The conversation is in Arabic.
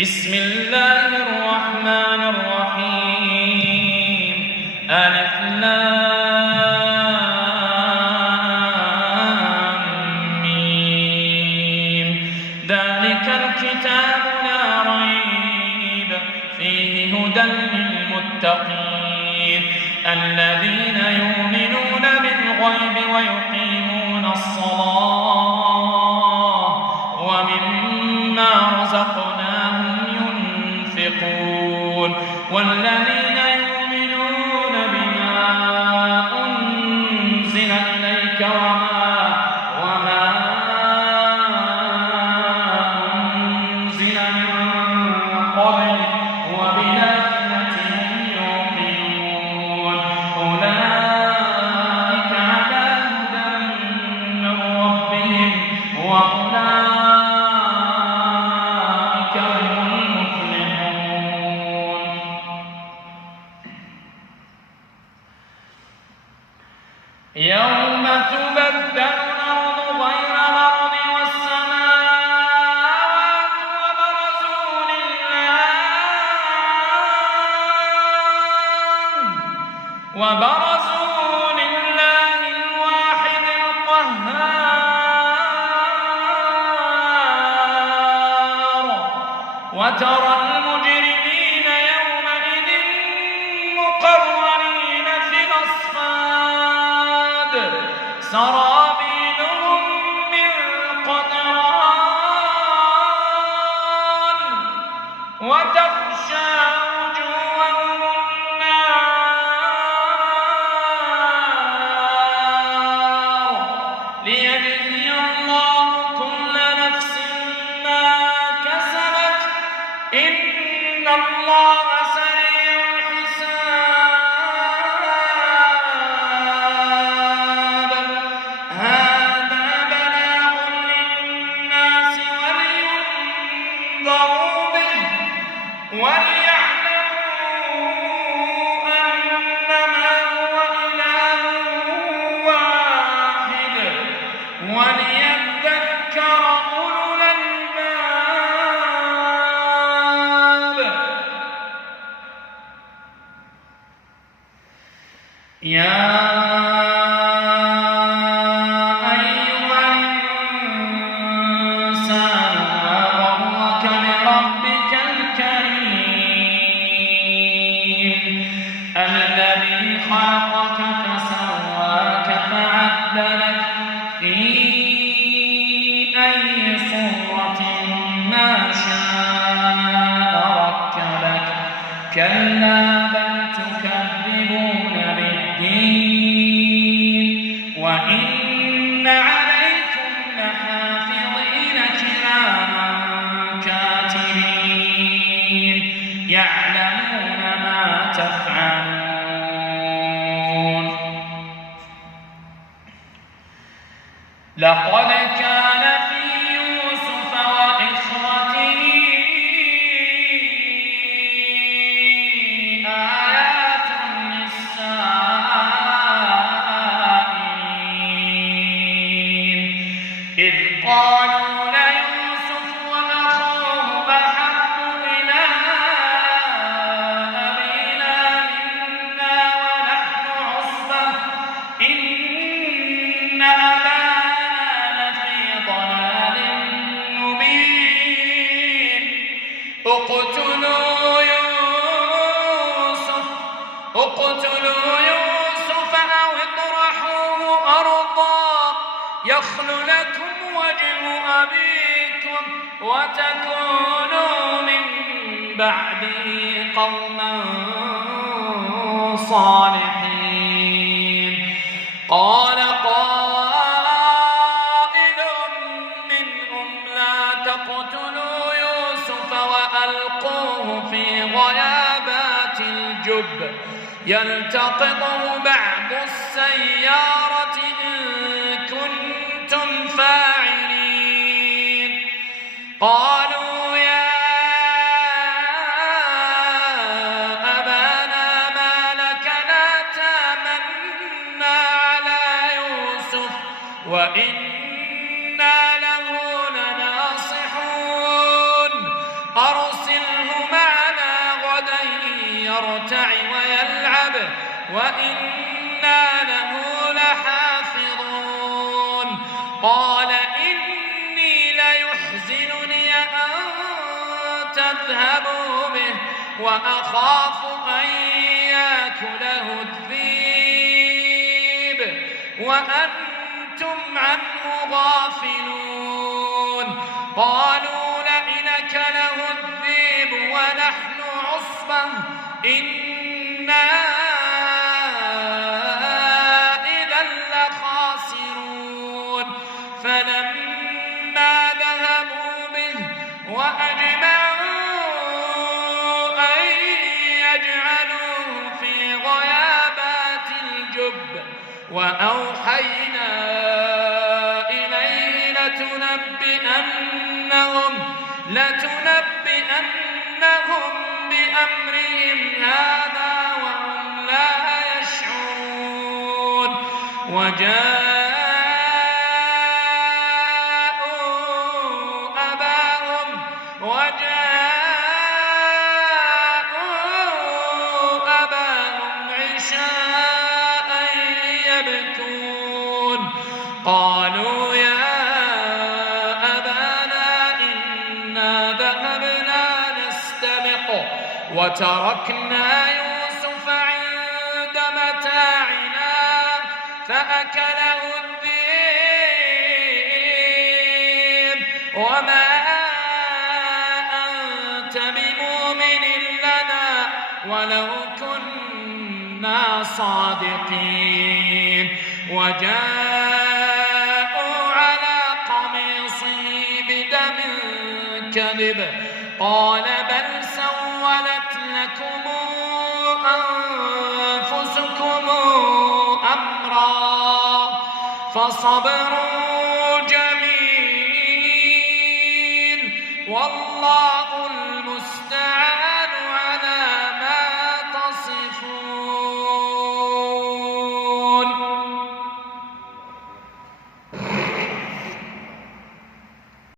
بسم الله الرحمن الرحيم. ألف لام ميم. ذلك الكتاب لا ريب فيه هدى للمتقين الذين يؤمنون بالغيب ويقيمون الصلاة ومما رزقناهم ينفقون والذين يؤمنون بما أنزل إليك وما أنزل من قبلك وبالآخرة هم يوقنون أولئك على هدى من ربهم وأولئك هم المفلحون. يوم تبدل الأرض غير الأرض والسماوات وبرزوا لله الواحد القهار وترى المجرمين يومئذ مقرنين في الأصفاد سرابيلهم من قطران وتغشى وجوههم النار ليجزي الله كل نفس ما كسبت إن الله سريع الحساب. هذا بلاغ للناس ولينذروا به وليعلموا أنما هو إله واحد وليذكر أولو الألباب. أي صورة ما شاء ركبك كلا بل تكذبون بالدين وإن عليكم لحافظين كراما كاتبين يعلمون ما تفعلون لقد كان في يوسف وإخوته آيات للسائلين إذ قالوا ليوسف وأخوه أحب إلى أبينا منا ونحن عصبة إن أبانا لفي ضلال مبين اقتلوا يوسف أو اطرحوه أرضا يخل لكم وجه أبيكم وتكونوا من بعده قوما صالحين قال قائل منهم لا تقتلوا يوسف وألقوه في غيابات الجب يلتقطه بعض السيارة إن كنتم فاعلين قالوا يا أبانا ما لك لا تامنا على يوسف وإنا له لناصحون أرسله معنا غدا يرتع ويلعب وإنا له لحافظون قال إني ليحزنني أن تذهبوا به وأخاف أن يأكله الذئب وأنتم عنه غافلون قالوا لئن أكله الذئب ونحن عصبة إنا إذا لخاسرون فلما ذهبوا به وأجمعوا أن يجعلوه في غيابات الجب وأوحينا إليه لتنبئنهم بأمرهم هذا وهم لا يشعرون وجاءوا أباهم عشاء يبكون قالوا يا أبانا إنا ذهبنا نستبق وتركنا يوسف عند متاعنا فأكله الذئب وما أنت بمؤمن لنا ولو كنا صادقين وجاءوا على قميصه بدم كذب قال بل سولت لكم أنفسكم أمرا فصبر جميل والله